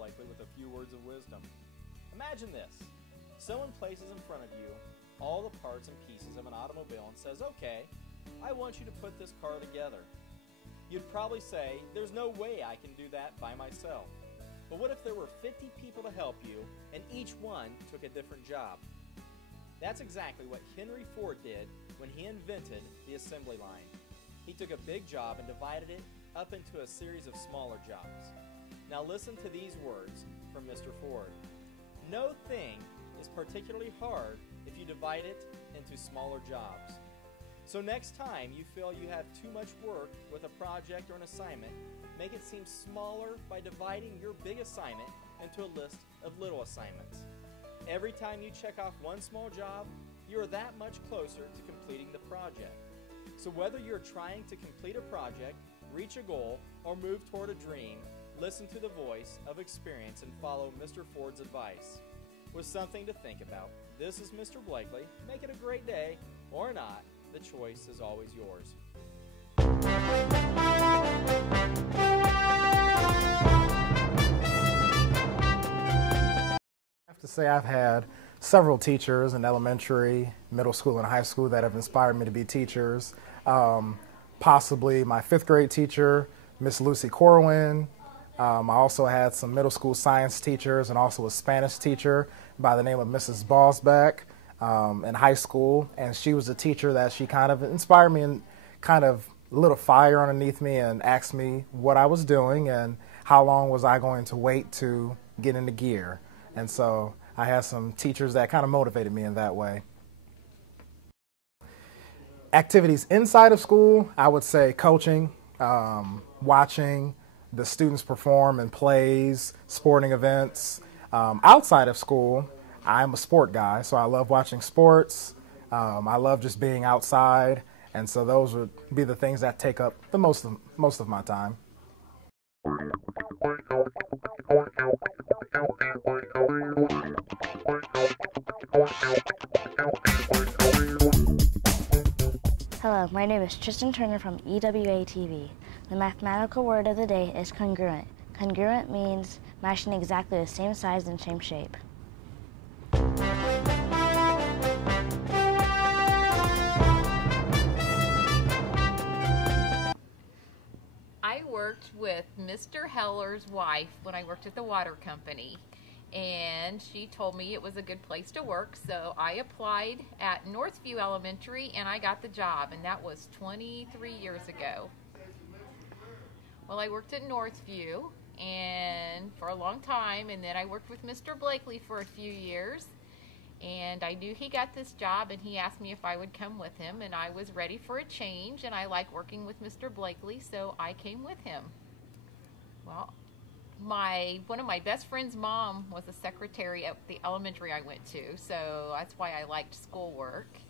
Blakely with a few words of wisdom. Imagine this. Someone places in front of you all the parts and pieces of an automobile and says, "Okay, I want you to put this car together." You'd probably say, "There's no way I can do that by myself." But what if there were 50 people to help you and each one took a different job? That's exactly what Henry Ford did when he invented the assembly line. He took a big job and divided it up into a series of smaller jobs. Now listen to these words from Mr. Ford. "No thing is particularly hard if you divide it into smaller jobs. So next time you feel you have too much work with a project or an assignment, make it seem smaller by dividing your big assignment into a list of little assignments. Every time you check off one small job, you are that much closer to completing the project. So whether you're trying to complete a project, reach a goal, or move toward a dream, listen to the voice of experience and follow Mr. Ford's advice." With something to think about, this is Mr. Blakely. Make it a great day, or not. The choice is always yours. I have to say I've had several teachers in elementary, middle school, and high school that have inspired me to be teachers. Possibly my 5th grade teacher, Miss Lucy Corwin. I also had some middle school science teachers and also a Spanish teacher by the name of Mrs. Bosbeck in high school. And she was a teacher that she kind of inspired me and kind of lit a fire underneath me and asked me what I was doing and how long was I going to wait to get into gear. And so I had some teachers that kind of motivated me in that way. Activities inside of school, I would say coaching, watching the students perform in plays, sporting events. Outside of school, I'm a sport guy, so I love watching sports. I love just being outside, and so those would be the things that take up the most of my time. Hello, my name is Tristan Turner from EWA-TV. The mathematical word of the day is congruent. Congruent means matching exactly the same size and same shape. I worked with Mr. Heller's wife when I worked at the water company, and she told me it was a good place to work, so I applied at Northview Elementary and I got the job, and that was 23 years ago. Well, I worked at Northview and for a long time, and then I worked with Mr. Blakely for a few years, and I knew he got this job and he asked me if I would come with him, and I was ready for a change, and I like working with Mr. Blakely, so I came with him. Well, one of my best friend's mom was a secretary at the elementary I went to, so that's why I liked schoolwork.